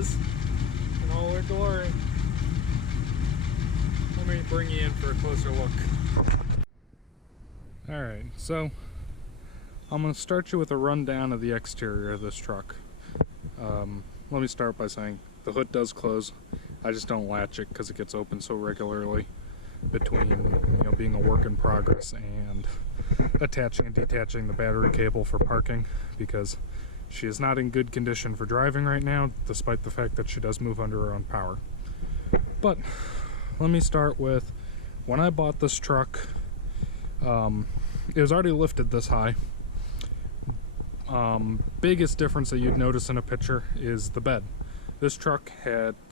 is in all her glory. Let me bring you in for a closer look. Alright, so I'm going to start you with a rundown of the exterior of this truck. Let me start by saying the hood does close. I just don't latch it because it gets open so regularly between being a work in progress and attaching and detaching the battery cable for parking, because she is not in good condition for driving right now, despite the fact that she does move under her own power. But let me start with when I bought this truck. It was already lifted this high. Biggest difference that you'd notice in a picture is the bed. This truck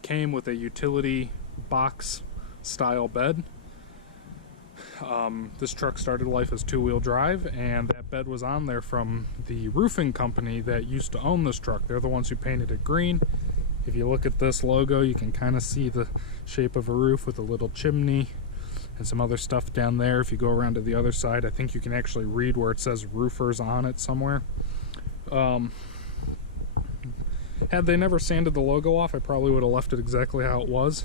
came with a utility box style bed. This truck started life as two-wheel drive, and that bed was on there from the roofing company that used to own this truck. They're the ones who painted it green. If you look at this logo, you can kind of see the shape of a roof with a little chimney and some other stuff down there. If you go around to the other side, I think you can actually read where it says roofers on it somewhere. Had they never sanded the logo off, I probably would have left it exactly how it was,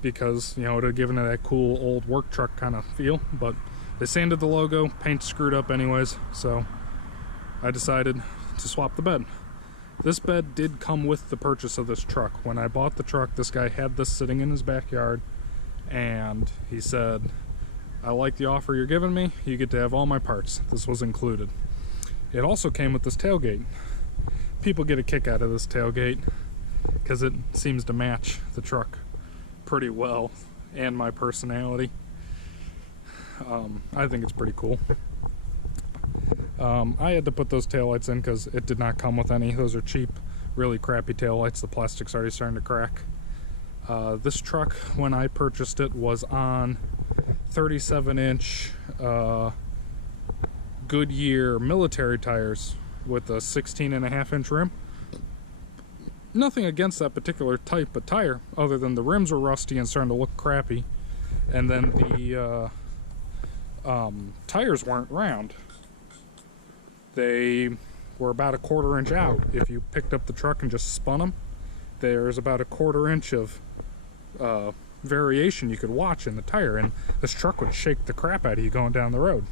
because, it would have given it that cool old work truck kind of feel. But they sanded the logo, paint screwed up anyways, so I decided to swap the bed. This bed did come with the purchase of this truck. When I bought the truck, this guy had this sitting in his backyard, and he said, "I like the offer you're giving me, you get to have all my parts." This was included. It also came with this tailgate. People get a kick out of this tailgate because it seems to match the truck pretty well and my personality. I think it's pretty cool. I had to put those taillights in because it did not come with any. Those are cheap, really crappy taillights. The plastic's already starting to crack. This truck, when I purchased it, was on 37-inch Goodyear military tires with a 16.5-inch rim. Nothing against that particular type of tire, other than the rims were rusty and starting to look crappy, and then the tires weren't round. They were about a 1/4 inch out. If you picked up the truck and just spun them, there's about a 1/4 inch of variation you could watch in the tire, and this truck would shake the crap out of you going down the road.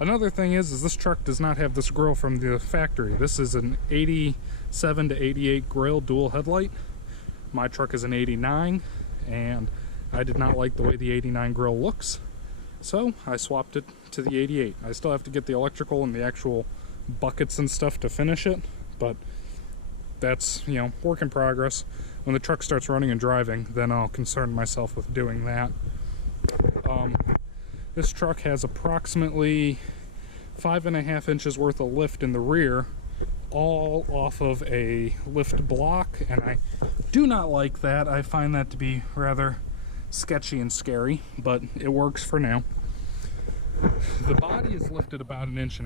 Another thing is this truck does not have this grille from the factory. This is an 87 to 88 grille dual headlight. My truck is an 89, and I did not like the way the 89 grille looks, so I swapped it to the 88. I still have to get the electrical and the actual buckets and stuff to finish it, but that's, work in progress. When the truck starts running and driving, then I'll concern myself with doing that. This truck has approximately 5.5 inches worth of lift in the rear, all off of a lift block, and I do not like that. I find that to be rather sketchy and scary, but it works for now. The body is lifted about 1.5 inches.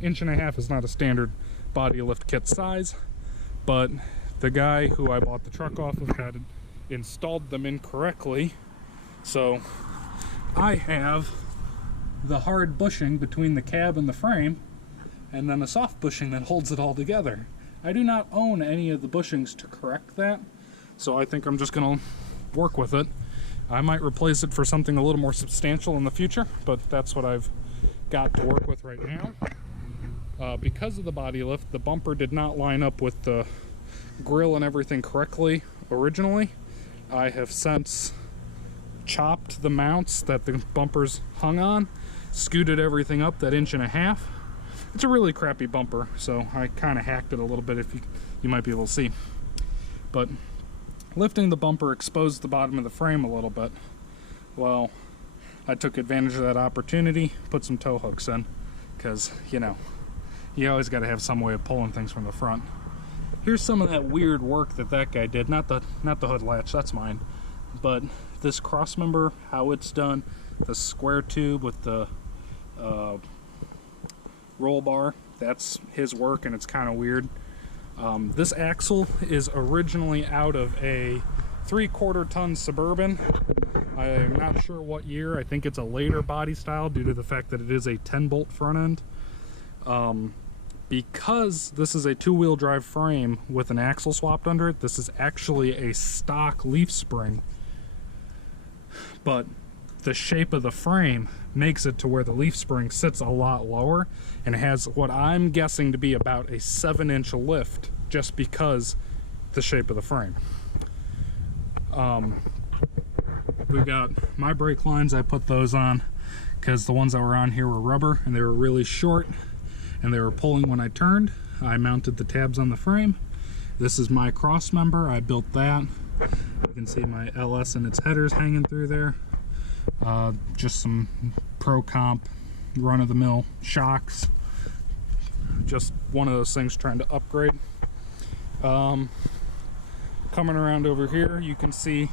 1.5 inches is not a standard body lift kit size, but the guy who I bought the truck off of had installed them incorrectly, so I have the hard bushing between the cab and the frame, and then a soft bushing that holds it all together. I do not own any of the bushings to correct that, so I think I'm just going to work with it. I might replace it for something a little more substantial in the future, but that's what I've got to work with right now. Because of the body lift, the bumper did not line up with the grill and everything correctly originally. I have since chopped the mounts that the bumpers hung on, scooted everything up that 1.5 inches. It's a really crappy bumper, so I kind of hacked it a little bit, if you might be able to see. But lifting the bumper exposed the bottom of the frame a little bit. Well, I took advantage of that opportunity, put some tow hooks in, because, you always got to have some way of pulling things from the front. Here's some of that weird work that guy did. Not the hood latch, that's mine, but this cross member, how it's done, the square tube with the roll bar, that's his work, and it's kind of weird. This axle is originally out of a 3/4 ton Suburban. I'm not sure what year. I think it's a later body style due to the fact that it is a 10-bolt front end. because this is a two-wheel drive frame with an axle swapped under it, this is actually a stock leaf spring. But the shape of the frame makes it to where the leaf spring sits a lot lower and has what I'm guessing to be about a 7-inch lift just because the shape of the frame. We've got my brake lines. I put those on because the ones that were on here were rubber and they were really short and they were pulling when I turned. I mounted the tabs on the frame. This is my cross member. I built that. You can see my LS and its headers hanging through there. Just some Pro Comp run-of-the-mill shocks. Just one of those things trying to upgrade. Coming around over here, you can see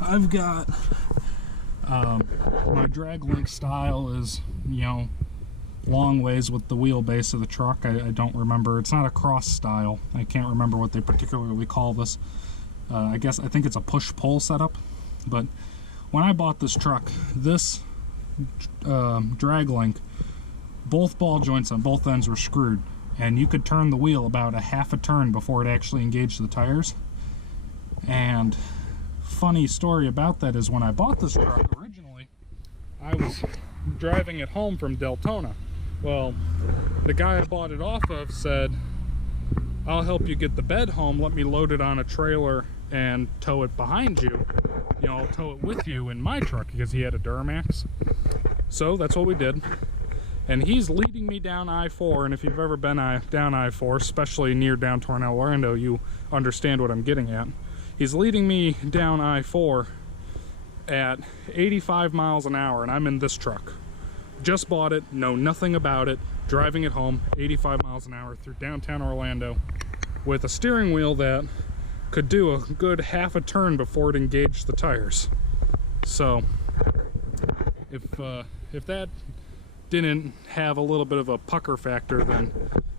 I've got my drag link style is, you know, long ways with the wheelbase of the truck. I don't remember. It's not a cross style. I can't remember what they particularly call this. I think it's a push-pull setup. But when I bought this truck, this drag link, both ball joints on both ends were screwed, and you could turn the wheel about a half a turn before it actually engaged the tires. And funny story about that is when I bought this truck originally, I was driving it home from Deltona. Well, the guy I bought it off of said, "I'll help you get the bed home. Let me load it on a trailer and tow it behind you. You know, I'll tow it with you in my truck," because he had a Duramax. So that's what we did. And he's leading me down I-4, and if you've ever been down I-4, especially near downtown Orlando, you understand what I'm getting at. He's leading me down I-4 at 85 miles an hour, and I'm in this truck. Just bought it, know nothing about it, driving it home 85 miles an hour through downtown Orlando with a steering wheel that could do a good half a turn before it engaged the tires. So if that didn't have a little bit of a pucker factor, then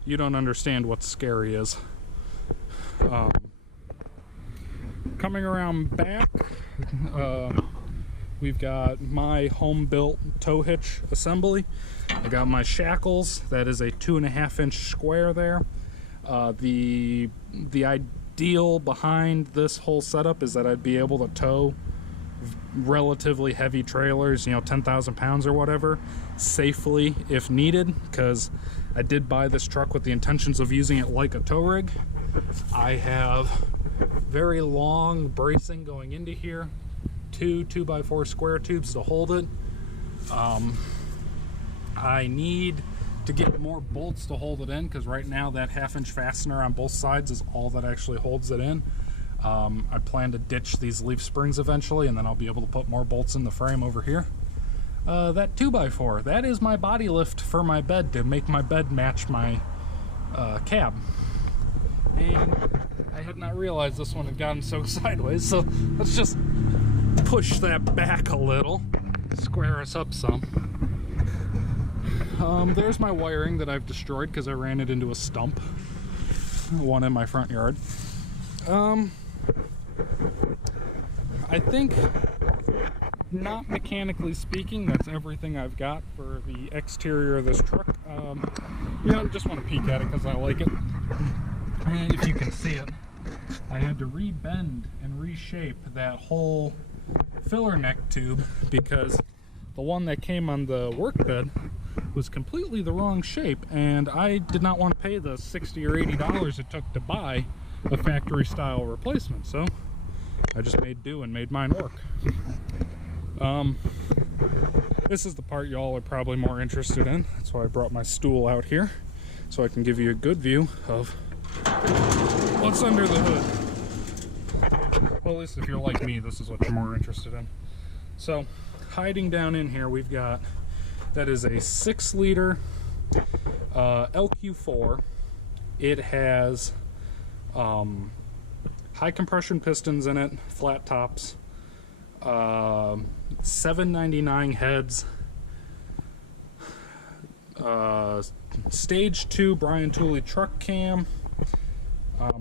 you don't understand what scary is. Coming around back, we've got my home-built tow hitch assembly. I got my shackles. That is a 2.5-inch square there. The ideal behind this whole setup is that I'd be able to tow relatively heavy trailers, you know, 10,000 pounds or whatever, safely if needed, because I did buy this truck with the intentions of using it like a tow rig. I have very long bracing going into here, two 2x4 square tubes to hold it. I need to get more bolts to hold it in, because right now that 1/2-inch fastener on both sides is all that actually holds it in. I plan to ditch these leaf springs eventually, and then I'll be able to put more bolts in the frame over here. That 2x4, that is my body lift for my bed to make my bed match my cab. And I had not realized this one had gotten so sideways, so let's just push that back a little, square us up some. There's my wiring that I've destroyed because I ran it into a stump, one in my front yard. I think, not mechanically speaking, that's everything I've got for the exterior of this truck. You know, just want to peek at it because I like it. And if you can see it, I had to rebend and reshape that whole filler neck tube because the one that came on the work bed was completely the wrong shape, and I did not want to pay the $60 or $80 it took to buy a factory style replacement, so I just made do and made mine work. This is the part y'all are probably more interested in. That's why I brought my stool out here, so I can give you a good view of what's under the hood. Well, at least if you're like me, this is what you're more interested in. So, hiding down in here, we've got, that is a 6-liter LQ4. It has high compression pistons in it, flat tops, 799 heads, stage 2 Brian Tooley truck cam,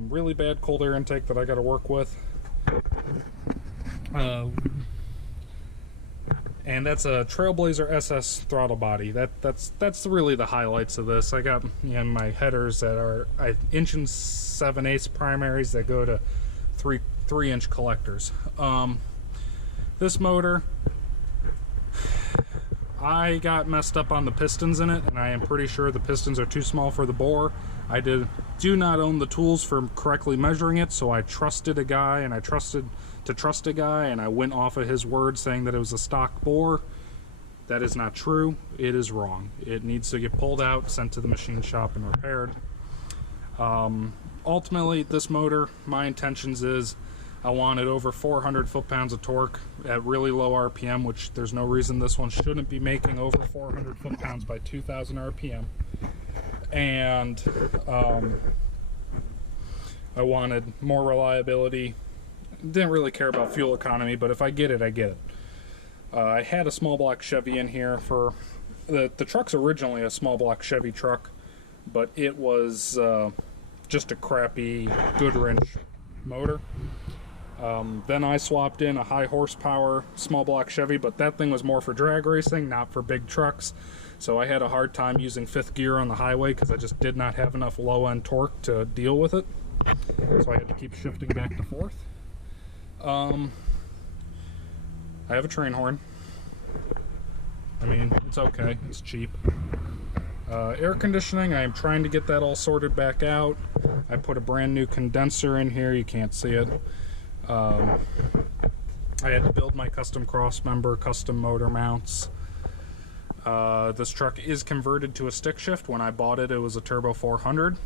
really bad cold air intake that I got to work with. And that's a Trailblazer SS throttle body. That's really the highlights of this. I got my headers that are 1 7/8 primaries that go to 3-inch collectors. This motor, I got messed up on the pistons in it, and I am pretty sure the pistons are too small for the bore. I do not own the tools for correctly measuring it, so I trusted a guy, and I trusted to trust a guy, and I went off of his word saying that it was a stock bore. That is not true. It is wrong. It needs to get pulled out, sent to the machine shop, and repaired. Ultimately, this motor, my intentions is I wanted over 400 foot-pounds of torque at really low RPM, which there's no reason this one shouldn't be making over 400 foot-pounds by 2,000 RPM. And I wanted more reliability. Didn't really care about fuel economy, but if I get it, I get it. I had a small block Chevy in here for... The truck's originally a small block Chevy truck, but it was just a crappy Goodwrench motor. Then I swapped in a high horsepower small block Chevy, but that thing was more for drag racing, not for big trucks. So I had a hard time using 5th gear on the highway because I just did not have enough low-end torque to deal with it. So I had to keep shifting back to 4th. I have a train horn. I mean, it's okay. It's cheap. Air conditioning, I am trying to get that all sorted back out. I put a brand new condenser in here. You can't see it. I had to build my custom cross member, custom motor mounts. This truck is converted to a stick shift. When I bought it, it was a Turbo 400.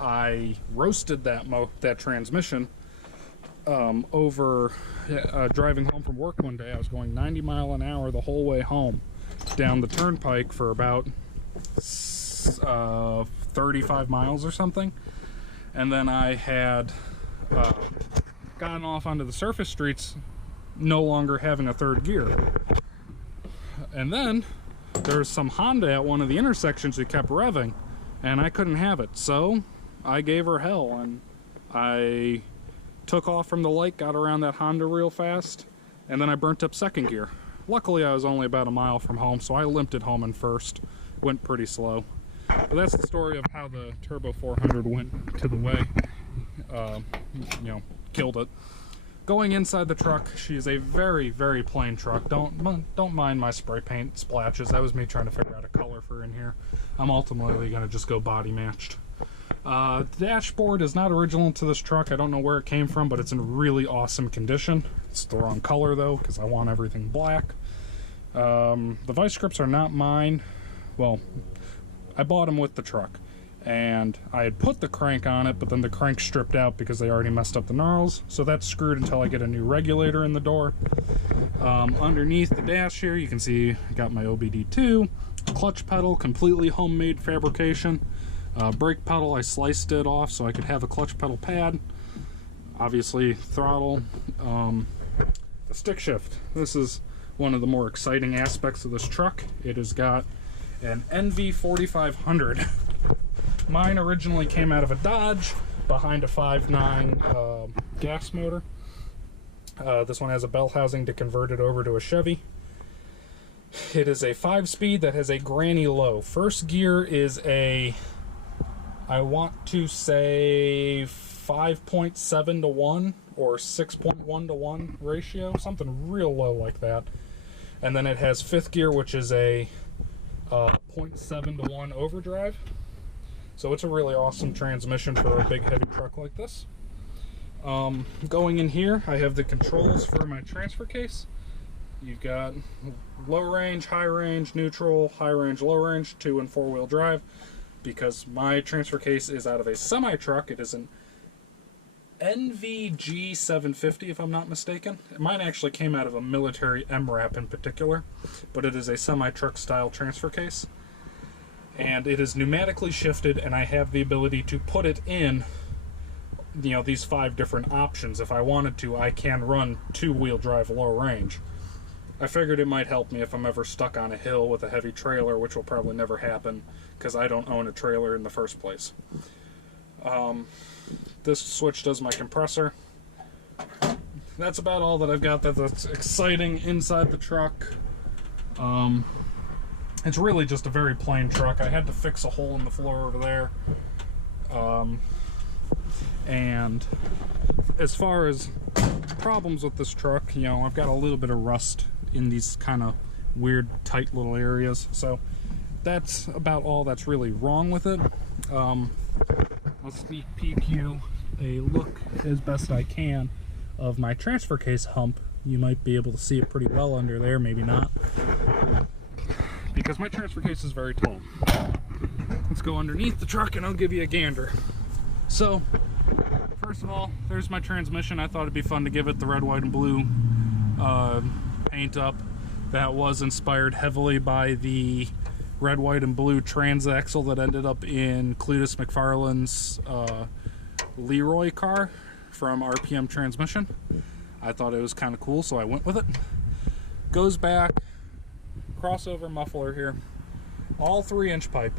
I roasted that transmission over driving home from work one day. I was going 90 miles an hour the whole way home down the turnpike for about 35 miles or something, and then I had gotten off onto the surface streets, no longer having a 3rd gear. And then there was some Honda at one of the intersections who kept revving, and I couldn't have it, so I gave her hell, and I took off from the light, got around that Honda real fast, and then I burnt up 2nd gear. Luckily, I was only about a mile from home, so I limped it home in 1st. Went pretty slow. But that's the story of how the Turbo 400 went to the way. Killed it. Going inside the truck, she is a very, very plain truck. Don't mind my spray paint splashes. That was me trying to figure out a color for in here. I'm ultimately going to just go body matched. The dashboard is not original to this truck. I don't know where it came from, but it's in really awesome condition. It's the wrong color though, because I want everything black. The vice grips are not mine. Well, I bought them with the truck, and I had put the crank on it, but then the crank stripped out because they already messed up the knurls, so that's screwed until I get a new regulator in the door. Underneath the dash here, you can see I got my OBD2, clutch pedal, completely homemade fabrication. Brake pedal, I sliced it off so I could have a clutch pedal pad. Obviously, throttle. The stick shift. This is one of the more exciting aspects of this truck. It has got an NV4500. Mine originally came out of a Dodge behind a 5.9 gas motor. This one has a bell housing to convert it over to a Chevy. It is a 5-speed that has a granny low. First gear is a, I want to say 5.7 to 1 or 6.1 to 1 ratio, something real low like that. And then it has 5th gear, which is a 0.7 to 1 overdrive. So it's a really awesome transmission for a big heavy truck like this. Going in here, I have the controls for my transfer case. You've got low range, high range, neutral, high range, low range, 2- and 4-wheel drive. Because my transfer case is out of a semi-truck, it is an NVG 750 if I'm not mistaken. Mine actually came out of a military MRAP in particular, but it is a semi-truck style transfer case. And it is pneumatically shifted, and I have the ability to put it in, these 5 different options. If I wanted to, I can run 2-wheel drive low range. I figured it might help me if I'm ever stuck on a hill with a heavy trailer, which will probably never happen because I don't own a trailer in the first place. This switch does my compressor. That's about all that I've got that's exciting inside the truck. It's really just a very plain truck. I had to fix a hole in the floor over there. And as far as problems with this truck, you know, I've got a little bit of rust in these kind of weird, tight little areas. So that's about all that's really wrong with it. I'll sneak peek you a look as best I can of my transfer case hump. You might be able to see it pretty well under there, maybe not, because my transfer case is very tall. Let's go underneath the truck and I'll give you a gander. So, first of all, there's my transmission. I thought it'd be fun to give it the red, white, and blue paint up. That was inspired heavily by the red, white, and blue transaxle that ended up in Cletus McFarlane's Leroy car from RPM Transmission. I thought it was kind of cool, so I went with it. Goes back, crossover muffler here, all 3-inch pipe.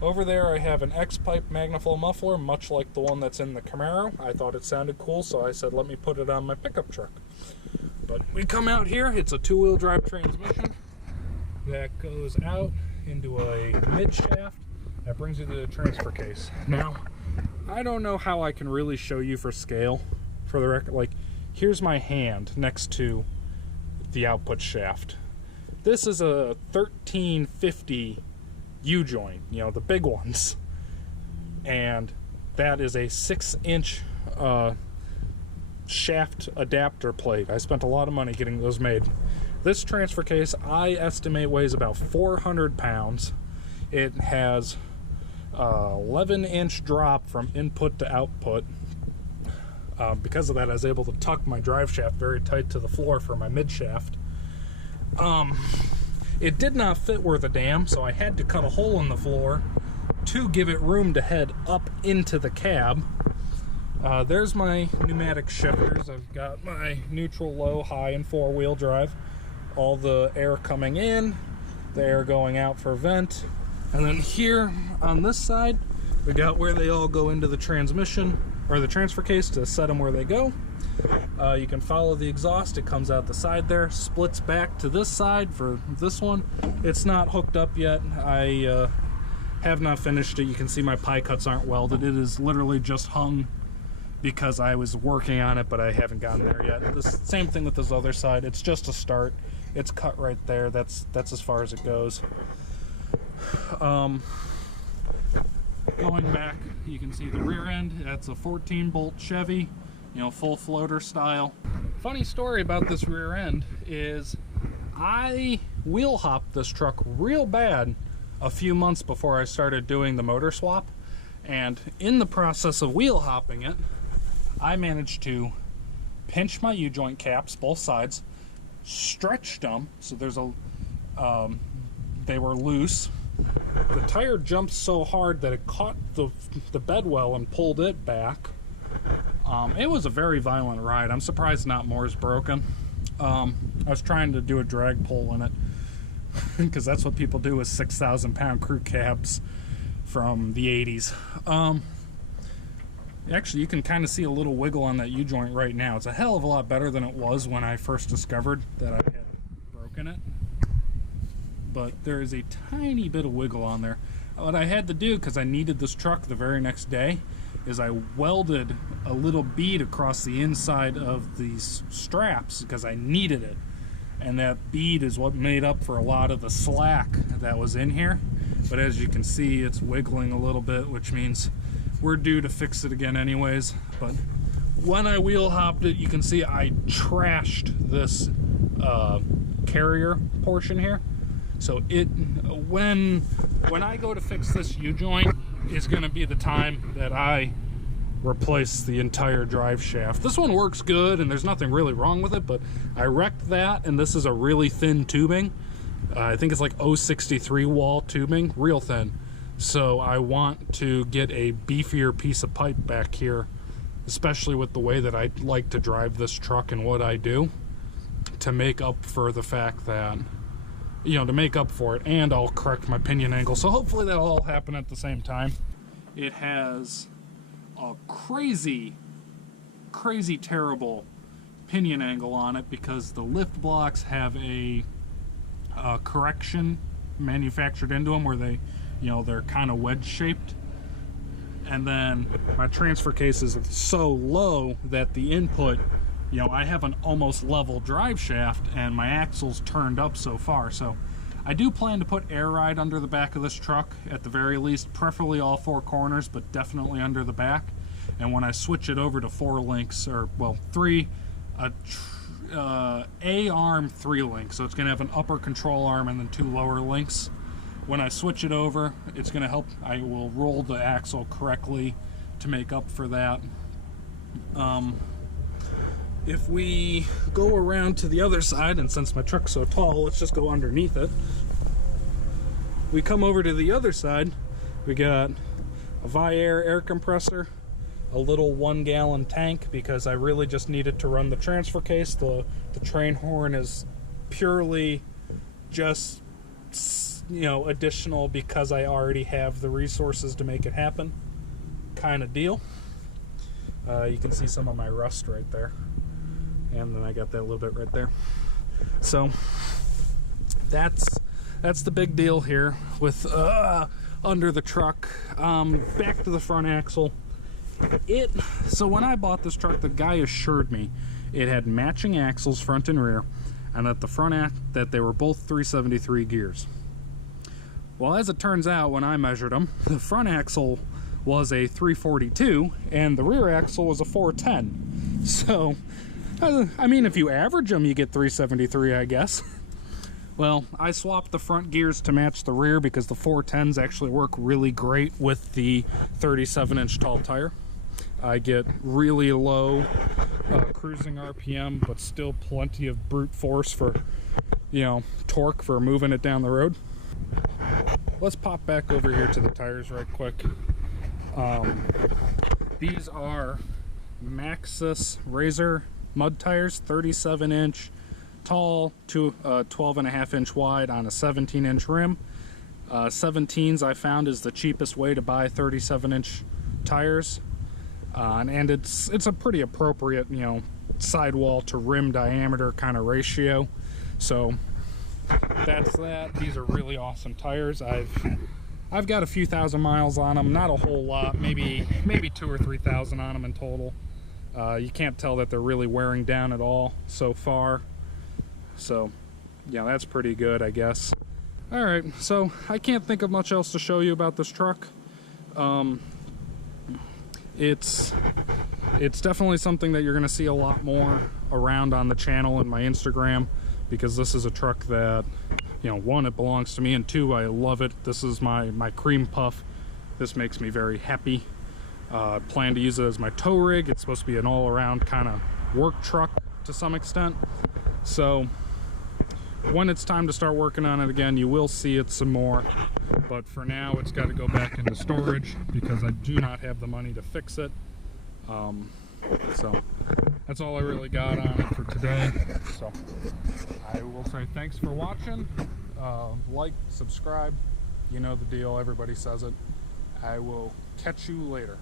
Over there I have an X-pipe Magnaflow muffler, much like the one that's in the Camaro. I thought it sounded cool, so I said let me put it on my pickup truck. But we come out here, it's a 2-wheel drive transmission that goes out into a mid shaft that brings you to the transfer case. Now, I don't know how I can really show you for scale, for the record. Like, here's my hand next to the output shaft. This is a 1350 U-joint, you know, the big ones. And that is a 6-inch shaft adapter plate. I spent a lot of money getting those made. This transfer case, I estimate, weighs about 400 pounds. It has 11-inch drop from input to output. Because of that, I was able to tuck my drive shaft very tight to the floor for my mid shaft. It did not fit worth a damn, so I had to cut a hole in the floor to give it room to head up into the cab. There's my pneumatic shifters. I've got my neutral, low, high, and 4-wheel drive. All the air coming in, the air going out for vent. And then here on this side, we got where they all go into the transmission, or the transfer case, to set them where they go. You can follow the exhaust. It comes out the side there, splits back to this side for this one. It's not hooked up yet. I have not finished it. You can see my pie cuts aren't welded. It is literally just hung because I was working on it, but I haven't gotten there yet. The same thing with this other side. It's just a start. It's cut right there. That's as far as it goes. Going back, you can see the rear end. That's a 14-bolt Chevy, you know, full floater style. Funny story about this rear end is I wheel hopped this truck real bad a few months before I started doing the motor swap, and in the process of wheel hopping it, I managed to pinch my U-joint caps, both sides, stretched them so there's a they were loose. The tire jumped so hard that it caught the bedwell and pulled it back. It was a very violent ride. I'm surprised not more is broken. I was trying to do a drag pull in it because that's what people do with 6,000-pound crew cabs from the 80s. Actually, you can kind of see a little wiggle on that U-joint right now. It's a hell of a lot better than it was when I first discovered that I had broken it. But there is a tiny bit of wiggle on there. What I had to do, because I needed this truck the very next day, is I welded a little bead across the inside of these straps because I needed it. And that bead is what made up for a lot of the slack that was in here. But as you can see, it's wiggling a little bit, which means we're due to fix it again anyways. But when I wheel hopped it, you can see I trashed this carrier portion here. So when I go to fix this U-joint is going to be the time that I replace the entire drive shaft. This one works good and there's nothing really wrong with it, but I wrecked that, and this is a really thin tubing. I think it's like 063 wall tubing, real thin. So I want to get a beefier piece of pipe back here, especially with the way that I like to drive this truck and what I do, to make up for the fact that, you know, to make up for it, and I'll correct my pinion angle. So hopefully that'll all happen at the same time. It has a crazy terrible pinion angle on it because the lift blocks have a correction manufactured into them where they, they're kind of wedge shaped. And then my transfer case is so low that the input, I have an almost level drive shaft and my axle's turned up so far. So I do plan to put air ride under the back of this truck at the very least, preferably all 4 corners, but definitely under the back. And when I switch it over to 4 links, or well, 3, A-arm 3 links, so it's going to have an upper control arm and then 2 lower links. When I switch it over, it's going to help. I will roll the axle correctly to make up for that. If we go around to the other side, and since my truck's so tall, let's just go underneath it. We come over to the other side, we got a Viair air compressor, a little 1-gallon tank because I really just need it to run the transfer case. The train horn is purely just, additional because I already have the resources to make it happen kind of deal. You can see some of my rust right there. And then I got that a little bit right there. So that's the big deal here with under the truck. Back to the front axle. So when I bought this truck, the guy assured me it had matching axles front and rear, and that that they were both 373 gears. Well, as it turns out, when I measured them, the front axle was a 342 and the rear axle was a 410. So I mean, if you average them, you get 373, I guess. Well, I swapped the front gears to match the rear because the 410s actually work really great with the 37-inch tall tire. I get really low cruising RPM, but still plenty of brute force for, torque for moving it down the road. Let's pop back over here to the tires right quick. These are Maxxis Razor mud tires, 37-inch tall to 12.5-inch wide on a 17-inch rim. 17s I found is the cheapest way to buy 37-inch tires, and it's a pretty appropriate sidewall to rim diameter kind of ratio. So that's that. These are really awesome tires. I've got a few thousand miles on them, not a whole lot, maybe 2,000 or 3,000 on them in total. You can't tell that they're really wearing down at all so far. So, yeah, that's pretty good, I guess. All right, so I can't think of much else to show you about this truck. It's definitely something that you're going to see a lot more around on the channel and my Instagram, because this is a truck that, 1, it belongs to me, and 2, I love it. This is my cream puff. This makes me very happy. I plan to use it as my tow rig. It's supposed to be an all-around kind of work truck to some extent. So when it's time to start working on it again, you will see it some more. But for now, it's got to go back into storage because I do not have the money to fix it. So that's all I really got on it for today. So I will say thanks for watching. Like, subscribe. You know the deal. Everybody says it. I will catch you later.